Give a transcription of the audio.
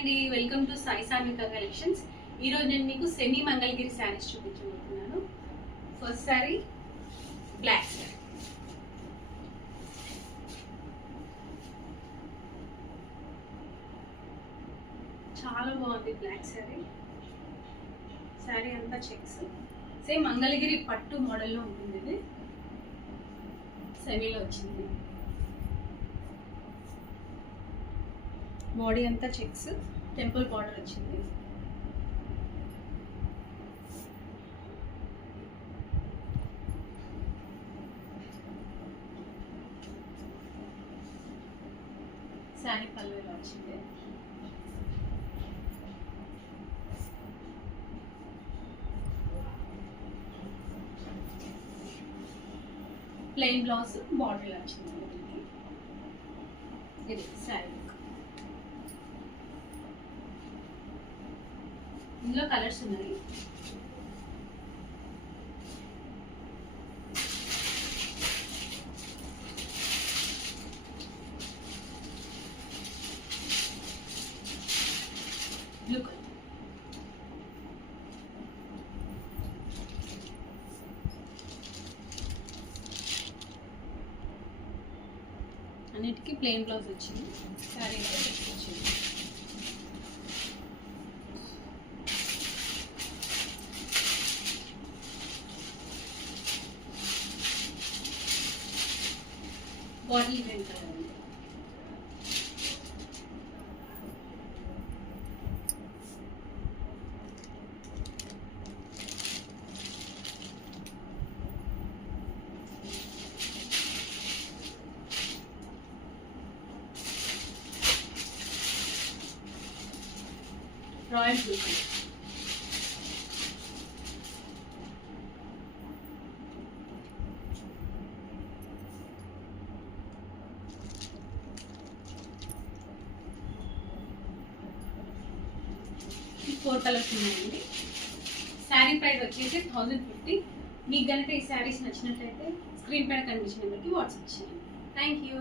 అండి, welcome to Sai Samika collections. ఈరోజు నేను మీకు సెమీ మంగళగిరి శారీస్ చూపించబోతున్నాను. First saree black saree. చాలా బాగుంది బ్లాక్ శారీ. శారీ అంతా చెక్స్, సేమ్ మంగళగిరి పట్టు మోడల్లో ఉంటుంది. ఇది సెమీలో వచ్చింది. బాడీ అంతా చెక్స్, టెంపుల్ బార్డర్ వచ్చింది. శారీ పళ్ళు ఇలా వచ్చింది. ప్లెయిన్ బ్లౌజ్, బార్డర్ ఇలా వచ్చింది. ఇది శారీ. ఇందులో కలర్స్ ఉన్నాయి. బ్లూ కలర్, అన్నిటికీ ప్లెయిన్ బ్లౌజ్ వచ్చింది. శారీ వచ్చింది. బాటిల్ గ్రీన్ కలర్ ఉంది. Royal blue colour. Four colours ఉన్నాయండి. శారీ ప్రైస్ వచ్చేసి 1050. మీకు కనుక ఈ శారీస్ నచ్చినట్లయితే స్క్రీన్ పైన కనిపించిన నెంబర్కి వాట్సాప్ చేయండి. Thank you.